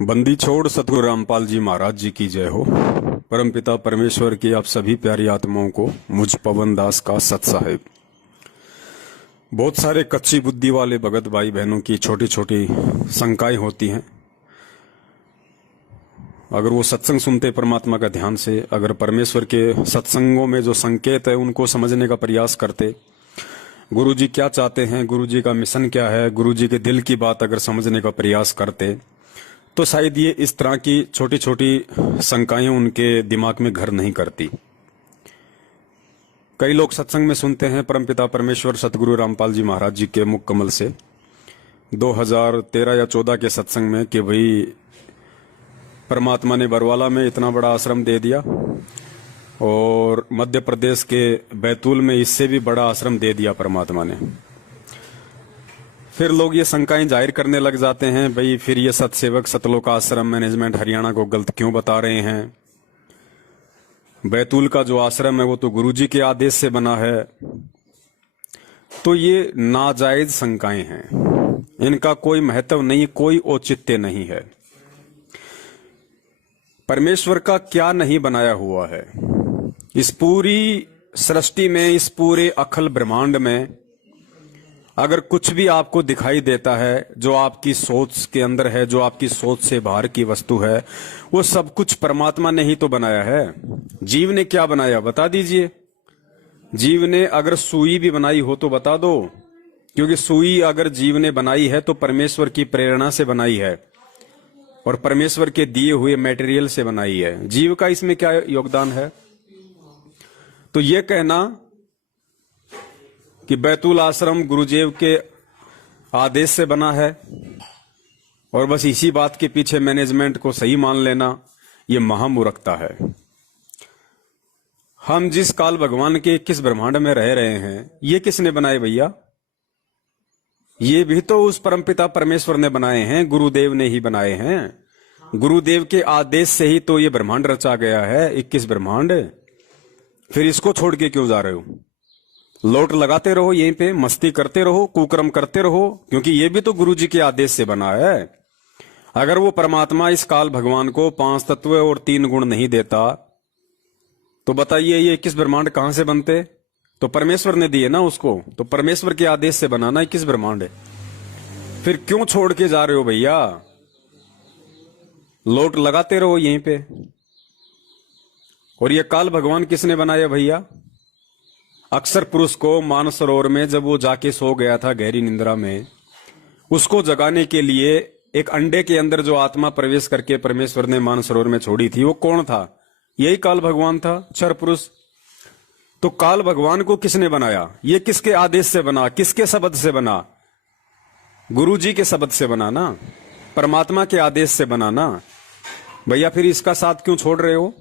बंदी छोड़ सतगुरु रामपाल जी महाराज जी की जय हो। परमपिता परमेश्वर की आप सभी प्यारी आत्माओं को मुझ पवन दास का सत साहिब। बहुत सारे कच्ची बुद्धि वाले भगत भाई बहनों की छोटी छोटी शंकाएं होती हैं। अगर वो सत्संग सुनते परमात्मा का ध्यान से, अगर परमेश्वर के सत्संगों में जो संकेत है उनको समझने का प्रयास करते, गुरु जी क्या चाहते हैं, गुरु जी का मिशन क्या है, गुरु जी के दिल की बात अगर समझने का प्रयास करते, तो शायद ये इस तरह की छोटी छोटी शंकाएं उनके दिमाग में घर नहीं करती। कई लोग सत्संग में सुनते हैं परमपिता परमेश्वर सतगुरु रामपाल जी महाराज जी के मुख कमल से 2013 या 14 के सत्संग में कि भाई परमात्मा ने बरवाला में इतना बड़ा आश्रम दे दिया और मध्य प्रदेश के बैतूल में इससे भी बड़ा आश्रम दे दिया परमात्मा ने। फिर लोग ये शंकाएं जाहिर करने लग जाते हैं, भाई फिर ये सतसेवक सतलोक आश्रम मैनेजमेंट हरियाणा को गलत क्यों बता रहे हैं। बैतूल का जो आश्रम है वो तो गुरुजी के आदेश से बना है। तो ये नाजायज शंकाएं हैं, इनका कोई महत्व नहीं, कोई औचित्य नहीं है। परमेश्वर का क्या नहीं बनाया हुआ है इस पूरी सृष्टि में, इस पूरे अखिल ब्रह्मांड में। अगर कुछ भी आपको दिखाई देता है जो आपकी सोच के अंदर है, जो आपकी सोच से बाहर की वस्तु है, वो सब कुछ परमात्मा ने ही तो बनाया है। जीव ने क्या बनाया बता दीजिए। जीव ने अगर सुई भी बनाई हो तो बता दो, क्योंकि सुई अगर जीव ने बनाई है तो परमेश्वर की प्रेरणा से बनाई है और परमेश्वर के दिए हुए मटेरियल से बनाई है। जीव का इसमें क्या योगदान है। तो ये कहना कि बैतूल आश्रम गुरुदेव के आदेश से बना है और बस इसी बात के पीछे मैनेजमेंट को सही मान लेना, यह महामूर्खता है। हम जिस काल भगवान के किस ब्रह्मांड में रह रहे हैं, ये किसने बनाए भैया। ये भी तो उस परमपिता परमेश्वर ने बनाए हैं, गुरुदेव ने ही बनाए हैं। गुरुदेव के आदेश से ही तो ये ब्रह्मांड रचा गया है, 21 ब्रह्मांड। फिर इसको छोड़ के क्यों जा रहे हो। लोट लगाते रहो यहीं पे, मस्ती करते रहो, कुकर्म करते रहो, क्योंकि ये भी तो गुरु जी के आदेश से बना है। अगर वो परमात्मा इस काल भगवान को 5 तत्व और 3 गुण नहीं देता तो बताइए ये 21 ब्रह्मांड कहां से बनते। तो परमेश्वर ने दिए ना उसको, तो परमेश्वर के आदेश से बनाना 21 ब्रह्मांड है। फिर क्यों छोड़ के जा रहे हो भैया। लोट लगाते रहो यहीं पे। और ये काल भगवान किसने बनाया भैया। अक्सर पुरुष को मानसरोवर में जब वो जाके सो गया था गहरी निंद्रा में, उसको जगाने के लिए एक अंडे के अंदर जो आत्मा प्रवेश करके परमेश्वर ने मानसरोवर में छोड़ी थी, वो कौन था। यही काल भगवान था, क्षर पुरुष। तो काल भगवान को किसने बनाया। ये किसके आदेश से बना, किसके शब्द से बना। गुरु जी के शब्द से बना ना, परमात्मा के आदेश से बना ना भैया। फिर इसका साथ क्यों छोड़ रहे हो।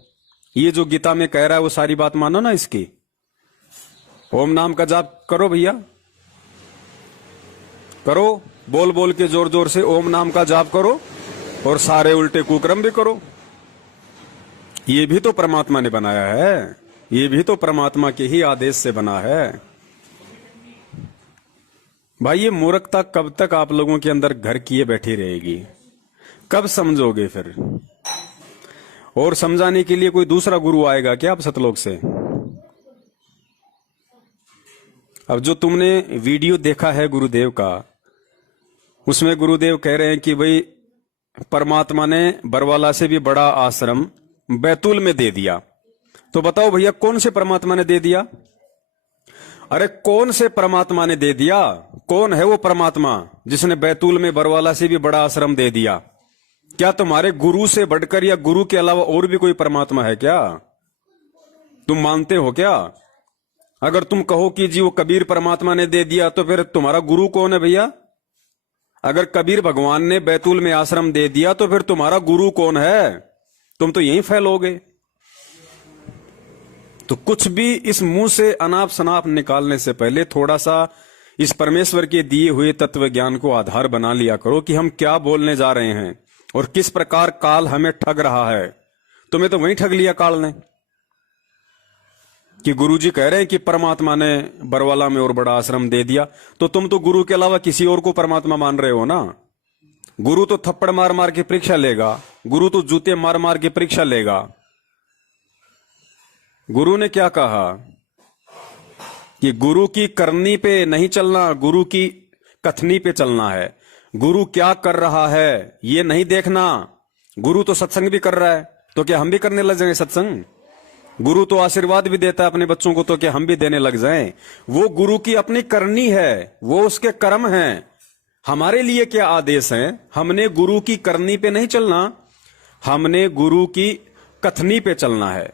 ये जो गीता में कह रहा है वो सारी बात मानो ना इसकी। ओम नाम का जाप करो भैया, करो, बोल बोल के जोर जोर से ओम नाम का जाप करो और सारे उल्टे कुकर्म भी करो। ये भी तो परमात्मा ने बनाया है, ये भी तो परमात्मा के ही आदेश से बना है। भाई ये मूर्खता कब तक आप लोगों के अंदर घर किए बैठी रहेगी, कब समझोगे फिर। और समझाने के लिए कोई दूसरा गुरु आएगा क्या आप सतलोक से। अब जो तुमने वीडियो देखा है गुरुदेव का, उसमें गुरुदेव कह रहे हैं कि भाई परमात्मा ने बरवाला से भी बड़ा आश्रम बैतूल में दे दिया। तो बताओ भैया कौन से परमात्मा ने दे दिया। अरे कौन से परमात्मा ने दे दिया। कौन है वो परमात्मा जिसने बैतूल में बरवाला से भी बड़ा आश्रम दे दिया। क्या तुम्हारे गुरु से बढ़कर या गुरु के अलावा और भी कोई परमात्मा है क्या। तुम मानते हो क्या। अगर तुम कहो कि जी वो कबीर परमात्मा ने दे दिया, तो फिर तुम्हारा गुरु कौन है भैया। अगर कबीर भगवान ने बैतूल में आश्रम दे दिया तो फिर तुम्हारा गुरु कौन है। तुम तो यहीं फैलोगे। तो कुछ भी इस मुंह से अनाप शनाप निकालने से पहले थोड़ा सा इस परमेश्वर के दिए हुए तत्व ज्ञान को आधार बना लिया करो कि हम क्या बोलने जा रहे हैं और किस प्रकार काल हमें ठग रहा है। तुम्हें तो वहीं ठग लिया काल ने कि गुरुजी कह रहे हैं कि परमात्मा ने बरवाला में और बड़ा आश्रम दे दिया, तो तुम तो गुरु के अलावा किसी और को परमात्मा मान रहे हो ना। गुरु तो थप्पड़ मार मार के परीक्षा लेगा, गुरु तो जूते मार मार के परीक्षा लेगा। गुरु ने क्या कहा कि गुरु की करनी पे नहीं चलना, गुरु की कथनी पे चलना है। गुरु क्या कर रहा है ये नहीं देखना। गुरु तो सत्संग भी कर रहा है, तो क्या हम भी करने लग जाएंगे सत्संग? गुरु तो आशीर्वाद भी देता है अपने बच्चों को, तो क्या हम भी देने लग जाएं? वो गुरु की अपनी करनी है, वो उसके कर्म हैं। हमारे लिए क्या आदेश है? हमने गुरु की करनी पे नहीं चलना, हमने गुरु की कथनी पे चलना है।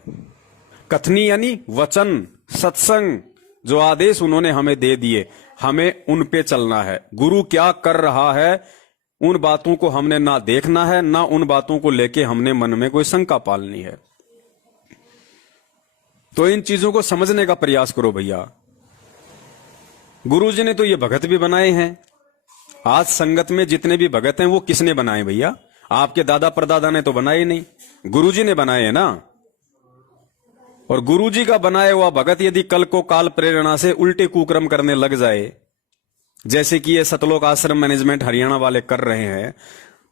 कथनी यानी वचन, सत्संग, जो आदेश उन्होंने हमें दे दिए, हमें उन पे चलना है। गुरु क्या कर रहा है उन बातों को हमने ना देखना है, ना उन बातों को लेके हमने मन में कोई शंका पालनी है। तो इन चीजों को समझने का प्रयास करो भैया। गुरु जी ने तो ये भगत भी बनाए हैं। आज संगत में जितने भी भगत हैं वो किसने बनाए भैया? आपके दादा परदादा ने तो बनाए नहीं, गुरु जी ने बनाए हैं ना। और गुरु जी का बनाया हुआ भगत यदि कल को काल प्रेरणा से उल्टे कुकर्म करने लग जाए, जैसे कि ये सतलोक आश्रम मैनेजमेंट हरियाणा वाले कर रहे हैं,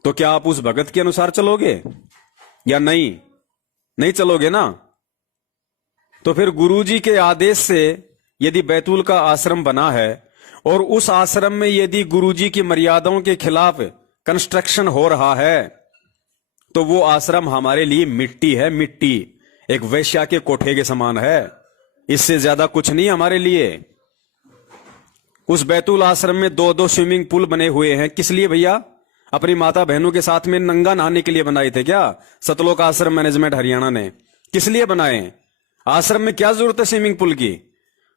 तो क्या आप उस भगत के अनुसार चलोगे या नहीं? नहीं चलोगे ना। तो फिर गुरुजी के आदेश से यदि बैतूल का आश्रम बना है और उस आश्रम में यदि गुरुजी की मर्यादाओं के खिलाफ कंस्ट्रक्शन हो रहा है, तो वो आश्रम हमारे लिए मिट्टी है, मिट्टी, एक वेश्या के कोठे के समान है। इससे ज्यादा कुछ नहीं हमारे लिए। उस बैतूल आश्रम में 2-2 स्विमिंग पूल बने हुए हैं। किस लिए भैया? अपनी माता बहनों के साथ में नंगा नहाने के लिए बनाए थे क्या सतलोक आश्रम मैनेजमेंट हरियाणा ने? किस लिए बनाए? आश्रम में क्या जरूरत है स्विमिंग पूल की?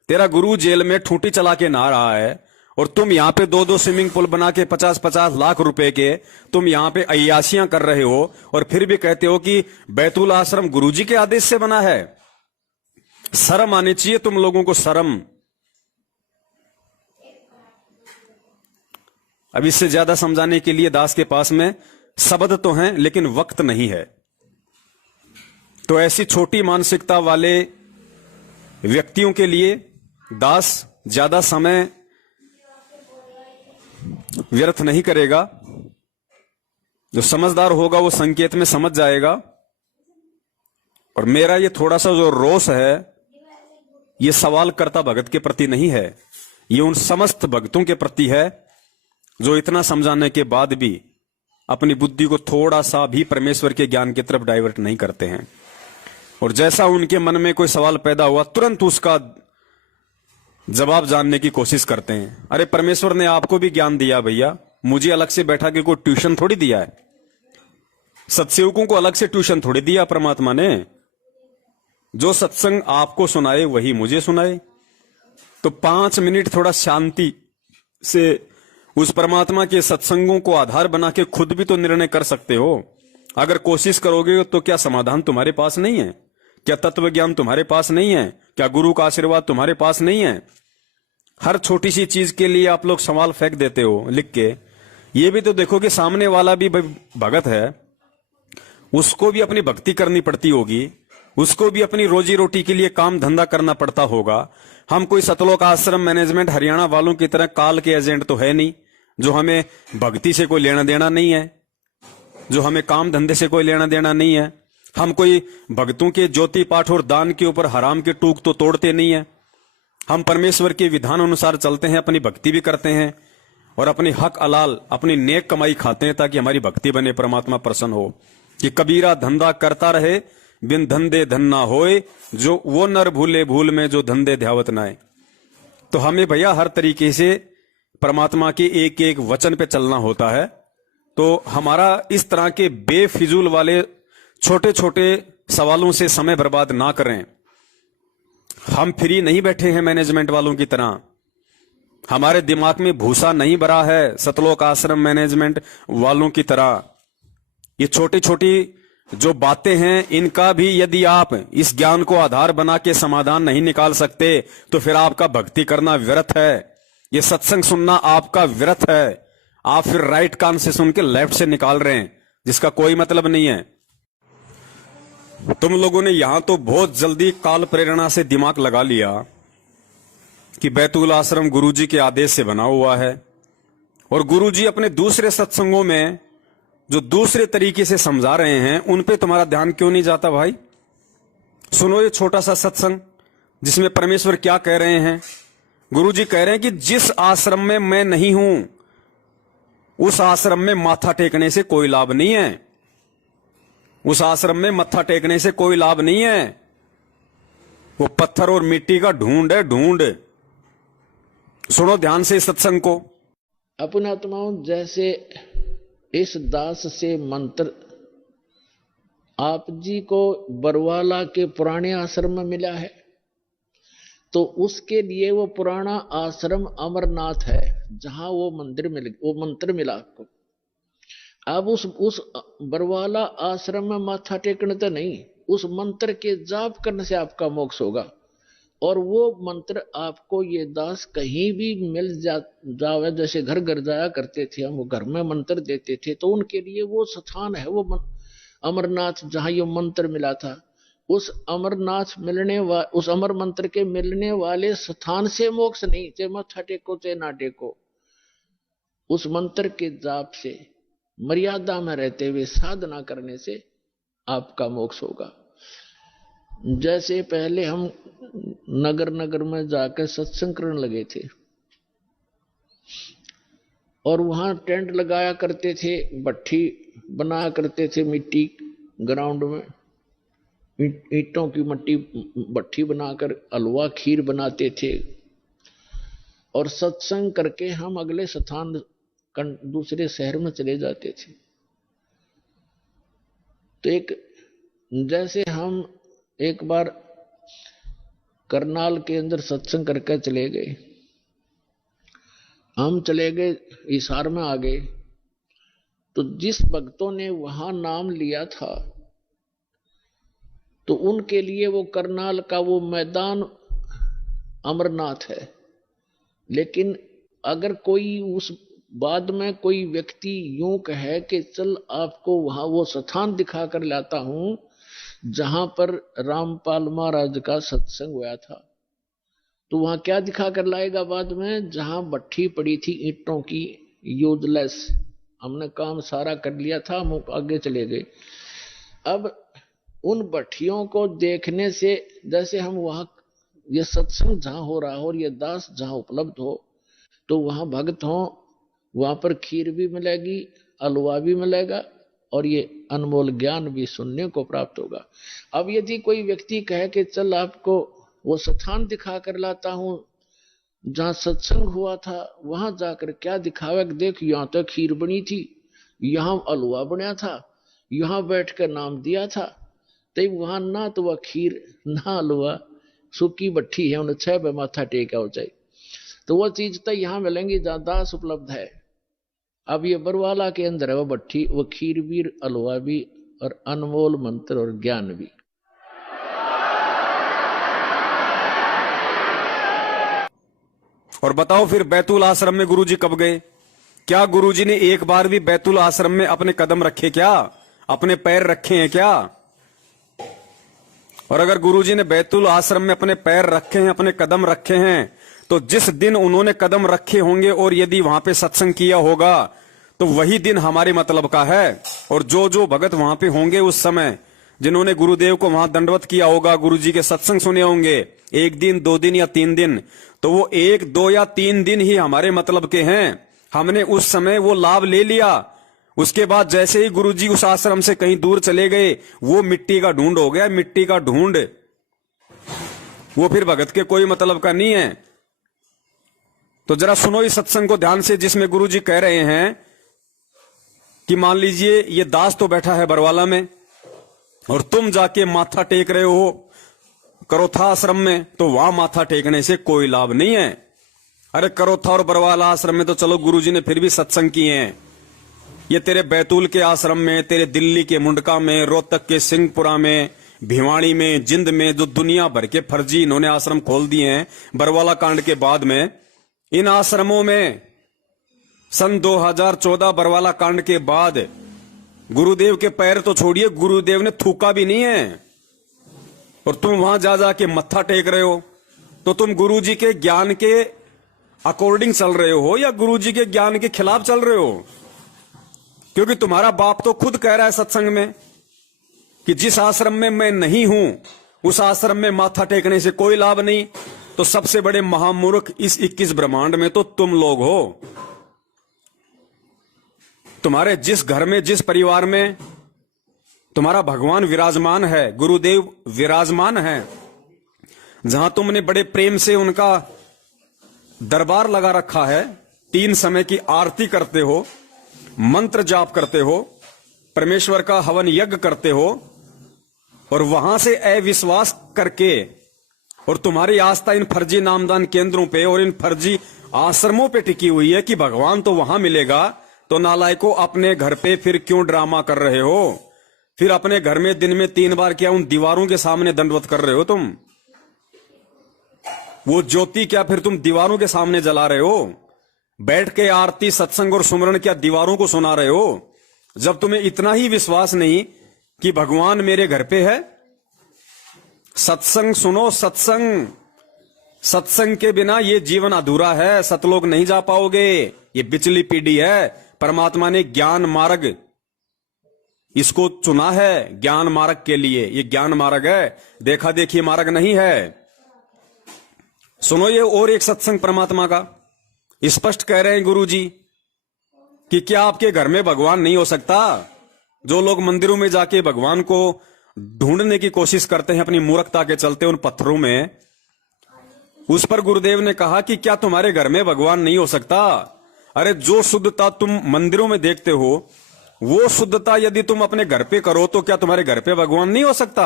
तेरा गुरु जेल में ठूंटी चला के नहा रहा है और तुम यहां पे 2-2 स्विमिंग पूल बना के 50-50 लाख रुपए के तुम यहां पे अय्यासियां कर रहे हो और फिर भी कहते हो कि बैतूल आश्रम गुरुजी के आदेश से बना है। शर्म आनी चाहिए तुम लोगों को, शर्म। अब इससे ज्यादा समझाने के लिए दास के पास में शब्द तो हैं लेकिन वक्त नहीं है। तो ऐसी छोटी मानसिकता वाले व्यक्तियों के लिए दास ज्यादा समय व्यर्थ नहीं करेगा। जो समझदार होगा वो संकेत में समझ जाएगा। और मेरा ये थोड़ा सा जो रोष है, ये सवाल करता भगत के प्रति नहीं है, ये उन समस्त भक्तों के प्रति है जो इतना समझाने के बाद भी अपनी बुद्धि को थोड़ा सा भी परमेश्वर के ज्ञान की तरफ डाइवर्ट नहीं करते हैं। और जैसा उनके मन में कोई सवाल पैदा हुआ तुरंत उसका जवाब जानने की कोशिश करते हैं। अरे परमेश्वर ने आपको भी ज्ञान दिया भैया, मुझे अलग से बैठा के कोई ट्यूशन थोड़ी दिया है। सत्सेवकों को अलग से ट्यूशन थोड़ी दिया परमात्मा ने। जो सत्संग आपको सुनाए वही मुझे सुनाए। तो 5 मिनट थोड़ा शांति से उस परमात्मा के सत्संगों को आधार बना के खुद भी तो निर्णय कर सकते हो। अगर कोशिश करोगे तो क्या समाधान तुम्हारे पास नहीं है? क्या तत्व ज्ञान तुम्हारे पास नहीं है? क्या गुरु का आशीर्वाद तुम्हारे पास नहीं है? हर छोटी सी चीज के लिए आप लोग सवाल फेंक देते हो लिख के। ये भी तो देखो कि सामने वाला भी भगत है, उसको भी अपनी भक्ति करनी पड़ती होगी, उसको भी अपनी रोजी रोटी के लिए काम धंधा करना पड़ता होगा। हम कोई सतलोक आश्रम मैनेजमेंट हरियाणा वालों की तरह काल के एजेंट तो है नहीं, जो हमें भक्ति से कोई लेना देना नहीं है, जो हमें काम धंधे से कोई लेना देना नहीं है। हम कोई भक्तों के ज्योति पाठ और दान के ऊपर हराम के टूक तो तोड़ते नहीं है। हम परमेश्वर के विधान अनुसार चलते हैं, अपनी भक्ति भी करते हैं और अपनी हक अलाल अपनी नेक कमाई खाते हैं ताकि हमारी भक्ति बने, परमात्मा प्रसन्न हो। कि कबीरा धंधा करता रहे बिन धंधे धन ना होए, जो वो नर भूले भूल में जो धंधे ध्यावत नाए। तो हमें भैया हर तरीके से परमात्मा के एक एक वचन पे चलना होता है। तो हमारा इस तरह के बेफिजूल वाले छोटे छोटे सवालों से समय बर्बाद ना करें। हम फ्री नहीं बैठे हैं मैनेजमेंट वालों की तरह, हमारे दिमाग में भूसा नहीं भरा है सतलोक आश्रम मैनेजमेंट वालों की तरह। ये छोटी छोटी जो बातें हैं, इनका भी यदि आप इस ज्ञान को आधार बना के समाधान नहीं निकाल सकते तो फिर आपका भक्ति करना व्यर्थ है, ये सत्संग सुनना आपका व्यर्थ है। आप फिर राइट कान से सुन के लेफ्ट से निकाल रहे हैं, जिसका कोई मतलब नहीं है। तुम लोगों ने यहां तो बहुत जल्दी काल प्रेरणा से दिमाग लगा लिया कि बैतूल आश्रम गुरुजी के आदेश से बना हुआ है और गुरुजी अपने दूसरे सत्संगों में जो दूसरे तरीके से समझा रहे हैं उन पे तुम्हारा ध्यान क्यों नहीं जाता भाई? सुनो ये छोटा सा सत्संग जिसमें परमेश्वर क्या कह रहे हैं। गुरुजी कह रहे हैं कि जिस आश्रम में मैं नहीं हूं उस आश्रम में माथा टेकने से कोई लाभ नहीं है। उस आश्रम में माथा टेकने से कोई लाभ नहीं है। वो पत्थर और मिट्टी का ढूंढ है, ढूंढ। सुनो ध्यान से इस सत्संग को। अपने आत्माओं, जैसे इस दास से मंत्र आप जी को बरवाला के पुराने आश्रम में मिला है, तो उसके लिए वो पुराना आश्रम अमरनाथ है जहां वो मंत्र मिला आपको। अब उस बरवाला आश्रम में माथा टेकने तो नहीं, उस मंत्र के जाप करने से आपका मोक्ष होगा। और वो मंत्र आपको ये दास कहीं भी मिल जावे, जैसे घर घर जाया करते थे हम, वो घर में मंत्र देते थे, तो उनके लिए वो स्थान है वो अमरनाथ जहां ये मंत्र मिला था। उस उस अमर मंत्र के मिलने वाले स्थान से मोक्ष नहीं, चाहे माथा टेको चाहे ना टेको, उस मंत्र के जाप से मर्यादा में रहते हुए साधना करने से आपका मोक्ष होगा। जैसे पहले हम नगर नगर में जाकर सत्संग करने लगे थे और वहां टेंट लगाया करते थे, भट्ठी बनाया करते थे मिट्टी ग्राउंड में, ईंटों की मट्टी भट्ठी बनाकर हलवा खीर बनाते थे और सत्संग करके हम अगले स्थान दूसरे शहर में चले जाते थे। तो जैसे हम एक बार करनाल के अंदर सत्संग करके चले गए, हम चले गए हिसार में आ गए, तो जिस भक्तों ने वहां नाम लिया था तो उनके लिए वो करनाल का वो मैदान अमरनाथ है। लेकिन अगर कोई उस बाद में कोई व्यक्ति यूं कहे कि चल आपको वहां वो स्थान दिखा कर लाता हूं जहां पर रामपाल महाराज का सत्संग हुआ था, तो वहां क्या दिखा कर लाएगा बाद में? जहां भट्ठी पड़ी थी ईंटों की, यूजलेस, हमने काम सारा कर लिया था, हम आगे चले गए। अब उन भट्टियों को देखने से, जैसे हम वहां ये सत्संग जहां हो रहा हो और ये दास जहां उपलब्ध हो, तो वहां भक्त हो, वहां पर खीर भी मिलेगी, हलवा भी मिलेगा और ये अनमोल ज्ञान भी सुनने को प्राप्त होगा। अब यदि कोई व्यक्ति कहे कि चल आपको वो स्थान दिखा कर लाता हूं जहां सत्संग हुआ था, वहां जाकर क्या दिखावे, देख यहां तो खीर बनी थी, यहां हलवा बना था, यहां बैठ कर नाम दिया था, तो वहां ना तो वह खीर ना हलवा, सूखी भट्ठी है, उन्हें 6 पे माथा टेका हो जाए। तो वो चीज तो यहां मिलेंगी जहां दास उपलब्ध है। अब ये बरवाला के अंदर है वो भट्ठी, वो खीर भी, हलवा भी और अनमोल मंत्र और ज्ञान भी। और बताओ फिर बैतूल आश्रम में गुरुजी कब गए? क्या गुरुजी ने एक बार भी बैतूल आश्रम में अपने कदम रखे क्या? अपने पैर रखे हैं क्या? और अगर गुरुजी ने बैतूल आश्रम में अपने पैर रखे हैं, अपने कदम रखे हैं, तो जिस दिन उन्होंने कदम रखे होंगे और यदि वहां पे सत्संग किया होगा तो वही दिन हमारे मतलब का है। और जो जो भगत वहां पे होंगे उस समय, जिन्होंने गुरुदेव को वहां दंडवत किया होगा, गुरुजी के सत्संग सुने होंगे 1 दिन 2 दिन या 3 दिन, तो वो 1 2 या 3 दिन ही हमारे मतलब के हैं। हमने उस समय वो लाभ ले लिया। उसके बाद जैसे ही गुरुजी उस आश्रम से कहीं दूर चले गए, वो मिट्टी का ढूंढ हो गया, मिट्टी का ढूंढ। वो फिर भगत के कोई मतलब का नहीं है। तो जरा सुनो इस सत्संग को ध्यान से, जिसमें गुरुजी कह रहे हैं कि मान लीजिए ये दास तो बैठा है बरवाला में और तुम जाके माथा टेक रहे हो करोथा आश्रम में, तो वहां माथा टेकने से कोई लाभ नहीं है। अरे करोथा और बरवाला आश्रम में तो चलो गुरुजी ने फिर भी सत्संग किए हैं। ये तेरे बैतूल के आश्रम में, तेरे दिल्ली के मुंडका में, रोहतक के सिंहपुरा में, भिवाड़ी में, जिंद में, जो दुनिया भर के फर्जी इन्होंने आश्रम खोल दिए हैं बरवाला कांड के बाद में, इन आश्रमों में सन 2014 बरवाला कांड के बाद गुरुदेव के पैर तो छोड़िए, गुरुदेव ने थूका भी नहीं है। और तुम वहां जा जाके मत्था टेक रहे हो, तो तुम गुरुजी के ज्ञान के अकॉर्डिंग चल रहे हो या गुरुजी के ज्ञान के खिलाफ चल रहे हो? क्योंकि तुम्हारा बाप तो खुद कह रहा है सत्संग में कि जिस आश्रम में मैं नहीं हूं उस आश्रम में माथा टेकने से कोई लाभ नहीं। तो सबसे बड़े महामूर्ख इस 21 ब्रह्मांड में तो तुम लोग हो। तुम्हारे जिस घर में, जिस परिवार में तुम्हारा भगवान विराजमान है, गुरुदेव विराजमान है, जहां तुमने बड़े प्रेम से उनका दरबार लगा रखा है, 3 समय की आरती करते हो, मंत्र जाप करते हो, परमेश्वर का हवन यज्ञ करते हो, और वहां से अविश्वास करके और तुम्हारी आस्था इन फर्जी नामदान केंद्रों पे और इन फर्जी आश्रमों पे टिकी हुई है कि भगवान तो वहां मिलेगा। तो नालायकों, अपने घर पे फिर क्यों ड्रामा कर रहे हो? फिर अपने घर में दिन में 3 बार क्या उन दीवारों के सामने दंडवत कर रहे हो तुम? वो ज्योति क्या फिर तुम दीवारों के सामने जला रहे हो? बैठ के आरती, सत्संग और सुमरण क्या दीवारों को सुना रहे हो? जब तुम्हें इतना ही विश्वास नहीं कि भगवान मेरे घर पे है, सत्संग सुनो। सत्संग, सत्संग के बिना ये जीवन अधूरा है, सतलोक नहीं जा पाओगे। ये पिछली पीढ़ी है, परमात्मा ने ज्ञान मार्ग इसको चुना है ज्ञान मार्ग के लिए। ये ज्ञान मार्ग है, देखा देखी मार्ग नहीं है। सुनो ये और एक सत्संग परमात्मा का स्पष्ट कह रहे हैं गुरुजी कि क्या आपके घर में भगवान नहीं हो सकता? जो लोग मंदिरों में जाके भगवान को ढूंढने की कोशिश करते हैं अपनी मूर्खता के चलते उन पत्थरों में, उस पर गुरुदेव ने कहा कि क्या तुम्हारे घर में भगवान नहीं हो सकता? अरे जो शुद्धता तुम मंदिरों में देखते हो वो शुद्धता यदि तुम अपने घर पे करो तो क्या तुम्हारे घर पे भगवान नहीं हो सकता?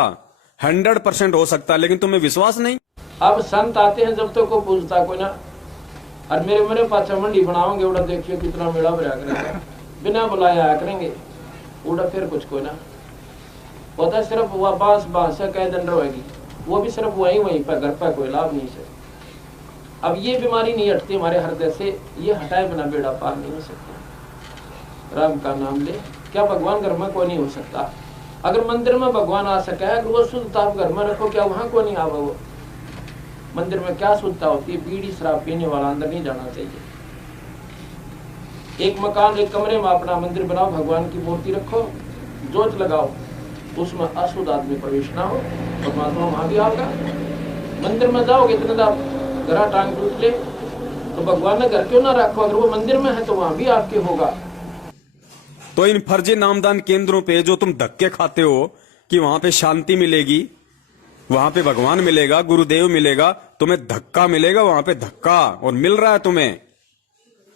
100% हो सकता, लेकिन तुम्हें विश्वास नहीं। अब संत आते हैं जब तक को पूछता कोई ना, और मेरे पाछा मंडी बनाओगे उड़ा, देखिए कितना मेला भरा करेगा, बिना बुलाया आया करेंगे उड़ा, फिर कुछ कोई ना होता, सिर्फ वह बांस से कह दंड रहेगी, वो भी सिर्फ वहीं पर, घर पर कोई लाभ नहीं से। अब ये बीमारी नहीं हटती हमारे हृदय से, ये हटाए बिना बेड़ा पार नहीं हो सकता। राम का नाम ले, क्या भगवान घर में कोई नहीं हो सकता? अगर मंदिर में भगवान आ सका है, अगर वो शुद्धता आप घर में रखो, क्या वहां कोई नहीं आवा? वो मंदिर में क्या शुद्धता होती है? बीड़ी शराब पीने वाला अंदर नहीं जाना चाहिए। एक मकान, एक कमरे में अपना मंदिर बनाओ, भगवान की मूर्ति रखो, जोत लगाओ, उसमें अशुद्ध आदमी प्रवेश ना हो, परमात्मा वहां भी आएगा। मंदिर में जाओगे इतना घरा टांग टूट ले, तो भगवान ने घर क्यों ना रखो? अगर वो मंदिर में है तो वहां भी आपके होगा। तो इन फर्जी नामदान केंद्रों पे जो तुम धक्के खाते हो कि वहां पे शांति मिलेगी, वहां पे भगवान मिलेगा, गुरुदेव मिलेगा, तुम्हें धक्का मिलेगा वहां पे, धक्का। और मिल रहा है तुम्हें।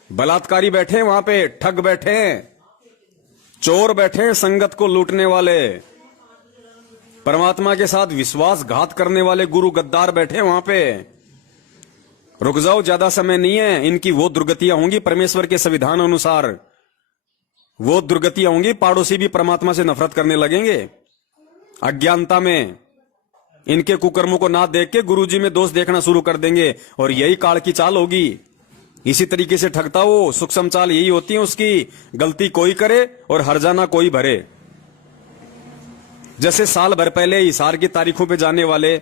बलात्कारी बैठे वहां पे, ठग बैठे, चोर बैठे, संगत को लूटने वाले, परमात्मा के साथ विश्वासघात करने वाले गुरु गद्दार बैठे वहां पे। रुक जाओ, ज्यादा समय नहीं है। इनकी वो दुर्गतियां होंगी परमेश्वर के संविधान अनुसार, वो दुर्गतियां होंगी, पड़ोसी भी परमात्मा से नफरत करने लगेंगे। अज्ञानता में इनके कुकर्मों को ना देख के गुरुजी में दोष देखना शुरू कर देंगे, और यही काल की चाल होगी। इसी तरीके से ठगता वो, सूक्ष्म चाल यही होती है उसकी। गलती कोई करे और हर्जाना कोई भरे। जैसे साल भर पहले हिसार की तारीखों पे जाने वाले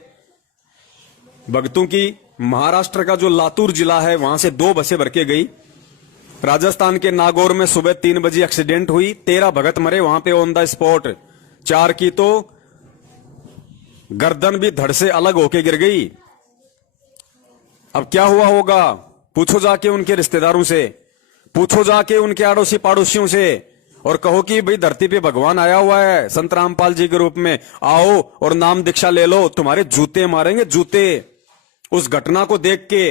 भक्तों की महाराष्ट्र का जो लातूर जिला है वहां से 2 बसें भर के गई। राजस्थान के नागौर में सुबह 3 बजे एक्सीडेंट हुई, 13 भगत मरे वहां पे ऑन द स्पॉट। 4 की तो गर्दन भी धड़ से अलग होके गिर गई। अब क्या हुआ होगा? पूछो जाके उनके रिश्तेदारों से, पूछो जाके उनके अड़ोसी पड़ोसियों से, और कहो कि भाई धरती पे भगवान आया हुआ है संत रामपाल जी के रूप में, आओ और नाम दीक्षा ले लो। तुम्हारे जूते मारेंगे, जूते, उस घटना को देख के।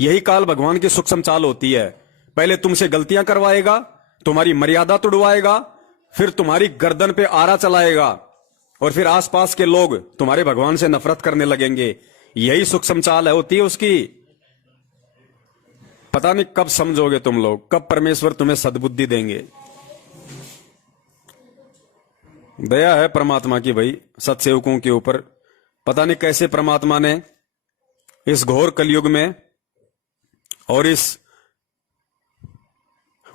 यही काल भगवान की सूक्ष्म चाल होती है। पहले तुमसे गलतियां करवाएगा, तुम्हारी मर्यादा तुड़वाएगा, फिर तुम्हारी गर्दन पे आरा चलाएगा, और फिर आसपास के लोग तुम्हारे भगवान से नफरत करने लगेंगे। यही सूक्ष्म चाल होती है उसकी। पता नहीं कब समझोगे तुम लोग, कब परमेश्वर तुम्हें सद्बुद्धि देंगे। दया है परमात्मा की भाई सत्सेवकों के ऊपर। पता नहीं कैसे परमात्मा ने इस घोर कलयुग में और इस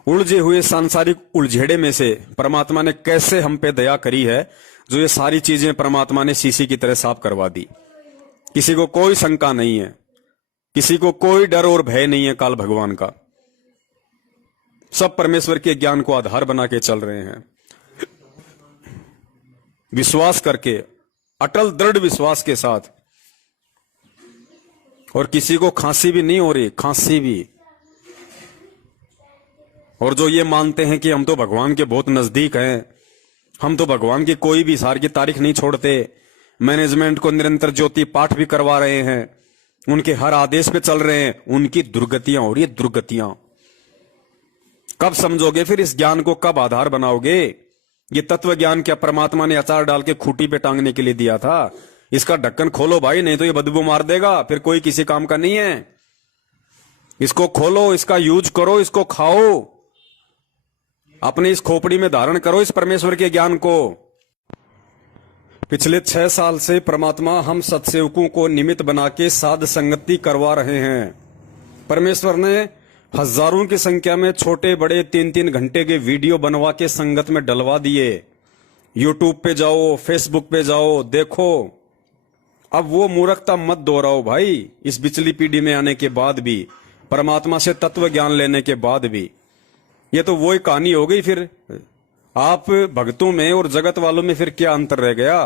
उलझे हुए सांसारिक उलझेड़े में से परमात्मा ने कैसे हम पे दया करी है, जो ये सारी चीजें परमात्मा ने शीशी की तरह साफ करवा दी। किसी को कोई शंका नहीं है, किसी को कोई डर और भय नहीं है काल भगवान का। सब परमेश्वर के ज्ञान को आधार बना के चल रहे हैं, विश्वास करके, अटल दृढ़ विश्वास के साथ। और किसी को खांसी भी नहीं हो रही, खांसी भी। और जो ये मानते हैं कि हम तो भगवान के बहुत नजदीक हैं, हम तो भगवान की कोई भी सार की तारीख नहीं छोड़ते, मैनेजमेंट को निरंतर ज्योति पाठ भी करवा रहे हैं, उनके हर आदेश पे चल रहे हैं, उनकी दुर्गतियां हो रही है, दुर्गतियां। कब समझोगे फिर इस ज्ञान को, कब आधार बनाओगे? ये तत्व ज्ञान क्या परमात्मा ने अचार डाल के खूंटी पे टांगने के लिए दिया था? इसका ढक्कन खोलो भाई, नहीं तो ये बदबू मार देगा, फिर कोई किसी काम का नहीं है। इसको खोलो, इसका यूज करो, इसको खाओ, अपनी इस खोपड़ी में धारण करो इस परमेश्वर के ज्ञान को। पिछले 6 साल से परमात्मा हम सत्सेवकों को निमित्त बना के साध संगति करवा रहे हैं। परमेश्वर ने हजारों की संख्या में छोटे बड़े 3-3 घंटे के वीडियो बनवा के संगत में डलवा दिए। यूट्यूब पे जाओ, फेसबुक पे जाओ, देखो। अब वो मूर्खता मत दोहराओ भाई, इस बिचली पीढ़ी में आने के बाद भी, परमात्मा से तत्व ज्ञान लेने के बाद भी। ये तो वही कहानी हो गई। फिर आप भक्तों में और जगत वालों में फिर क्या अंतर रह गया?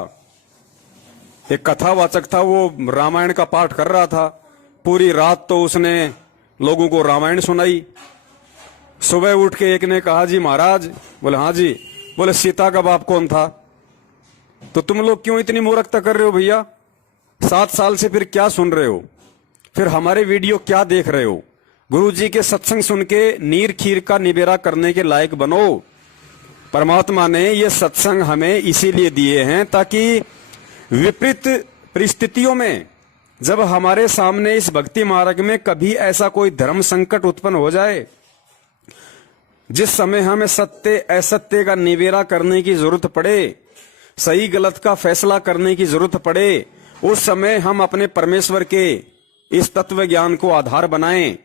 एक कथावाचक था, वो रामायण का पाठ कर रहा था, पूरी रात तो उसने लोगों को रामायण सुनाई। सुबह उठ के एक ने कहा, जी महाराज। बोले हाँ जी। बोले सीता का बाप कौन था? तो तुम लोग क्यों इतनी मूर्खता कर रहे हो भैया? 7 साल से फिर क्या सुन रहे हो? फिर हमारे वीडियो क्या देख रहे हो? गुरु जी के सत्संग सुन के नीर खीर का निबेरा करने के लायक बनो। परमात्मा ने ये सत्संग हमें इसीलिए दिए हैं ताकि विपरीत परिस्थितियों में, जब हमारे सामने इस भक्ति मार्ग में कभी ऐसा कोई धर्म संकट उत्पन्न हो जाए, जिस समय हमें सत्य असत्य का निबेरा करने की जरूरत पड़े, सही गलत का फैसला करने की जरूरत पड़े, उस समय हम अपने परमेश्वर के इस तत्व ज्ञान को आधार बनाएं।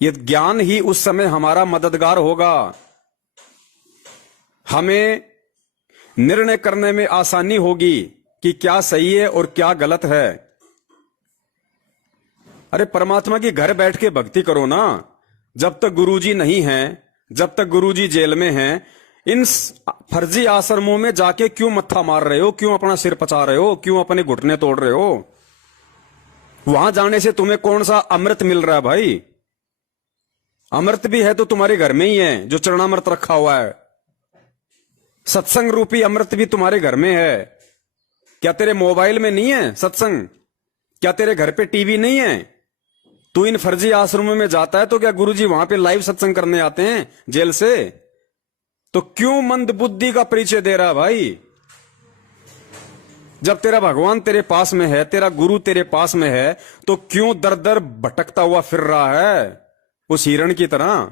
ये ज्ञान ही उस समय हमारा मददगार होगा। हमें निर्णय करने में आसानी होगी कि क्या सही है और क्या गलत है। अरे परमात्मा की घर बैठ के भक्ति करो ना। जब तक गुरुजी नहीं हैं, जब तक गुरुजी जेल में हैं, इन फर्जी आश्रमों में जाके क्यों मत्था मार रहे हो? क्यों अपना सिर पचा रहे हो? क्यों अपने घुटने तोड़ रहे हो? वहां जाने से तुम्हें कौन सा अमृत मिल रहा है भाई? अमृत भी है तो तुम्हारे घर में ही है, जो चरणामृत रखा हुआ है। सत्संग रूपी अमृत भी तुम्हारे घर में है। क्या तेरे मोबाइल में नहीं है सत्संग? क्या तेरे घर पे टीवी नहीं है? तू इन फर्जी आश्रमों में जाता है तो क्या गुरुजी वहां पे लाइव सत्संग करने आते हैं जेल से? तो क्यों मंद बुद्धि का परिचय दे रहा है भाई? जब तेरा भगवान तेरे पास में है, तेरा गुरु तेरे पास में है, तो क्यों दर दर भटकता हुआ फिर रहा है उस हिरण की तरह?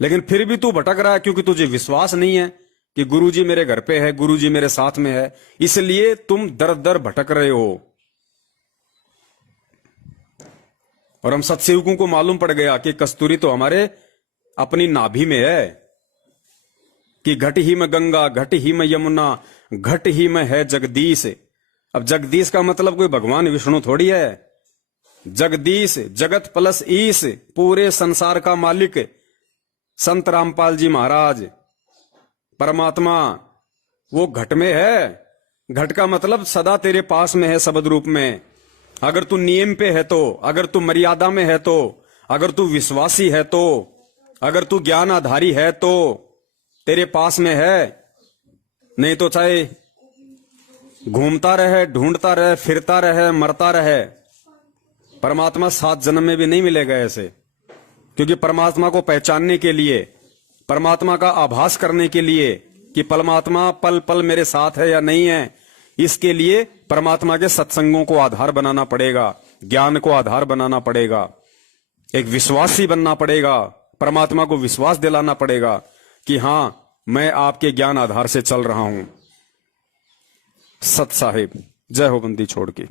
लेकिन फिर भी तू भटक रहा है क्योंकि तुझे विश्वास नहीं है कि गुरुजी मेरे घर पे है, गुरुजी मेरे साथ में है, इसलिए तुम दर दर भटक रहे हो। और हम सत्सेवकों को मालूम पड़ गया कि कस्तूरी तो हमारे अपनी नाभि में है, कि घट ही में गंगा, घट ही में यमुना, घट ही में है जगदीश। अब जगदीश का मतलब कोई भगवान विष्णु थोड़ी है। जगदीश जगत प्लस ईश, पूरे संसार का मालिक संत रामपाल जी महाराज परमात्मा, वो घट में है। घट का मतलब सदा तेरे पास में है शब्द रूप में। अगर तू नियम पे है तो, अगर तू मर्यादा में है तो, अगर तू विश्वासी है तो, अगर तू ज्ञान आधारी है तो तेरे पास में है। नहीं तो चाहे घूमता रहे, ढूंढता रहे, फिरता रहे, मरता रहे, परमात्मा 7 जन्म में भी नहीं मिलेगा ऐसे। क्योंकि परमात्मा को पहचानने के लिए, परमात्मा का आभास करने के लिए कि परमात्मा पल पल मेरे साथ है या नहीं है, इसके लिए परमात्मा के सत्संगों को आधार बनाना पड़ेगा, ज्ञान को आधार बनाना पड़ेगा, एक विश्वासी बनना पड़ेगा, परमात्मा को विश्वास दिलाना पड़ेगा कि हां मैं आपके ज्ञान आधार से चल रहा हूं। सत साहिब, जय हो बंदी छोड़ के।